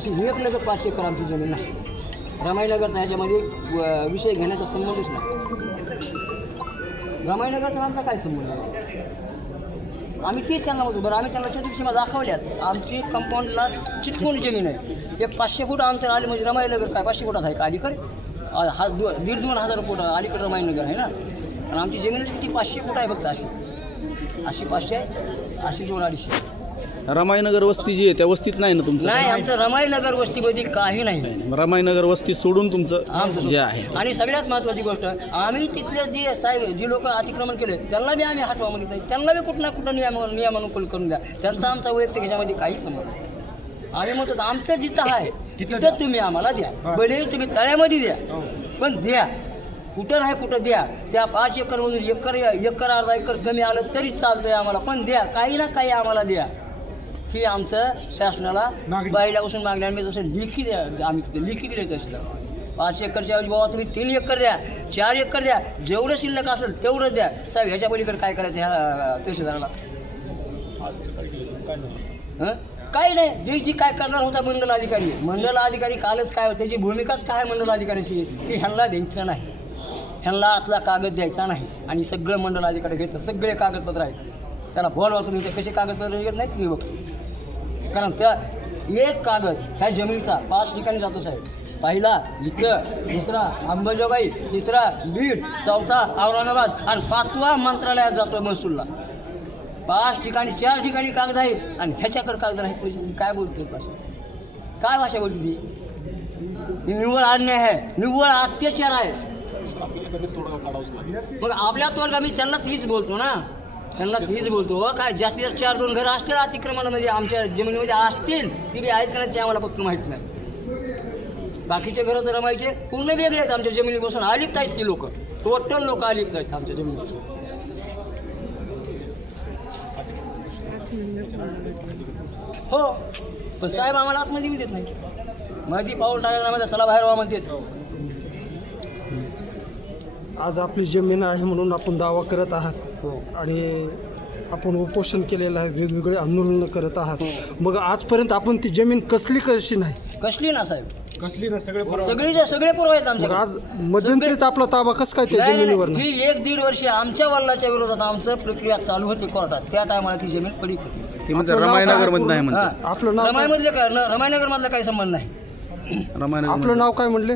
अशी एक नगर 5 एकर आमची जमीन नाही. रमाईनगर ह्याच्यामध्ये विषय घेण्याचा संबंधच नाही. रमाईनगरचा आमचा काय संबंध आहे? आम्ही तेच त्यांना होतो. बरं, आम्ही त्यांना चतुर्सीमा दाखवल्यात. आमची कंपाऊंडला चिटकून जमीन आहे. एक 500 फूट अंतर आले म्हणजे रमाईनगर काय 500 फुटात आहे का अलीकडे? हा 1,500-2 हजार फूट अलीकडे रमाईनगर आहे ना. आणि आमची जमीनच किती 500 फूट आहे फक्त. अशी 500 आहे, अशी 200-250. रमाईनगर वस्ती जी आहे त्या वस्तीत नाही ना तुमचं? नाही, आमचं रमाईनगर वस्तीमध्ये काही नाही. रमाईनगर वस्ती सोडून तुमचं आमचं जे आहे. आणि सगळ्यात महत्त्वाची गोष्ट, आम्ही तिथले जी लोक अतिक्रमण केले त्यांना बी आम्ही हटवा म्हणत नाही. त्यांना बी कुठं ना कुठं नियमानुकूल करून द्या. त्यांचा आमचा वैयक्तिक ह्याच्यामध्ये काही संबंध नाही. आम्ही म्हणतो आमचं जिथं आहे तिथं तुम्ही आम्हाला द्या. भले तुम्ही तळ्यामध्ये द्या, पण द्या. कुठं नाही कुठं द्या. त्या 5 एकरमधून एकर अर्धा एकर कमी आलं तरी चालतंय आम्हाला, पण द्या. काही ना काही आम्हाला द्या. ही आमचं शासनाला पहिल्यापासून मागणी. आम्ही जसं लिखी द्या, आम्ही तिथे लिखी दिले तसं 5 एकरच्या ऐवजी बाबा तुम्ही 3 एकर द्या, 4 एकर द्या, जेवढं शिल्लक असेल तेवढंच द्या. साहेब ह्याच्या पलीकडे काय करायचं ह्या तहसीलदाराला? काही नाही. द्यायची काय करणार होता मंडल अधिकारी? मंडल अधिकारी कालच काय त्याची भूमिकाच काय मंडल अधिकाऱ्याची की ह्यांना द्यायचं नाही, ह्यांना आतला कागद द्यायचा नाही. आणि सगळं मंडल अधिकारी घेतात, सगळे कागदपत्र आहेत. त्याला बोलवा तुम्ही, ते कसे कागदपत्र घेत नाहीत मी बघतो. कारण त्या एक कागद ह्या जमिनीचा 5 ठिकाणी जातो साहेब. पहिला इथं, दुसरा अंबाजोगाई, तिसरा बीड, चौथा औरंगाबाद आणि 5वा मंत्रालयात जातो महसूलला. 5 ठिकाणी 4 ठिकाणी कागद आहेत आणि ह्याच्याकडे कागद नाही. पैसे काय बोलतो भाषा? काय भाषा बोलते ती? निव्वळ अन्याय आहे, निव्वळ अत्याचार आहे. मग आपल्या तोडगा मी त्यांना तीच बोलतो ना, त्यांना तीच बोलतो. काय जास्तीत जास्त 4-2 घरं असतील अतिक्रमणामध्ये आमच्या जमिनीमध्ये असतील, ती बी आहेत का नाही ते आम्हाला फक्त माहीत नाही. बाकीचे घरं तर रमायचे पूर्ण वेगळे आहेत. आमच्या जमिनीपासून अलिप्त आहेत ती लोक, टोटल लोक अलिप्त आहेत आमच्या जमिनीपासून. हो, पण साहेब आम्हाला आतमध्ये येऊ देत नाही. मध्ये पाऊल टाकल्यामध्ये चला बाहेर व्हा म्हणतात. आज आपली जमीन आहे म्हणून आपण दावा करत आहात. हो. आणि आपण उपोषण केलेलं आहे, वेगवेगळे आंदोलनं करत आहात. मग आजपर्यंत आपण ती जमीन कशी नाही? कसली ना साहेब, कसली ना सगळे सगळे पुरावे आहेत मग आमच्या. आज मध्यंतरीच आपला ताबा कसं काय त्या जमिनीवर नाही? ही 1-1.5 वर्ष आमच्या वडिलाच्या विरोधात आमचं प्रक्रिया चालू होती कोर्टात. त्या टायमाला ती जमीन पडीक होती. ते म्हणते रमाईनगर मध्ये नाही म्हणते. आपलं नाव रमाईमधले काय, रमाईनगर मधला काही संबंध नाही. रमाईनगर आपलं नाव काय म्हणले?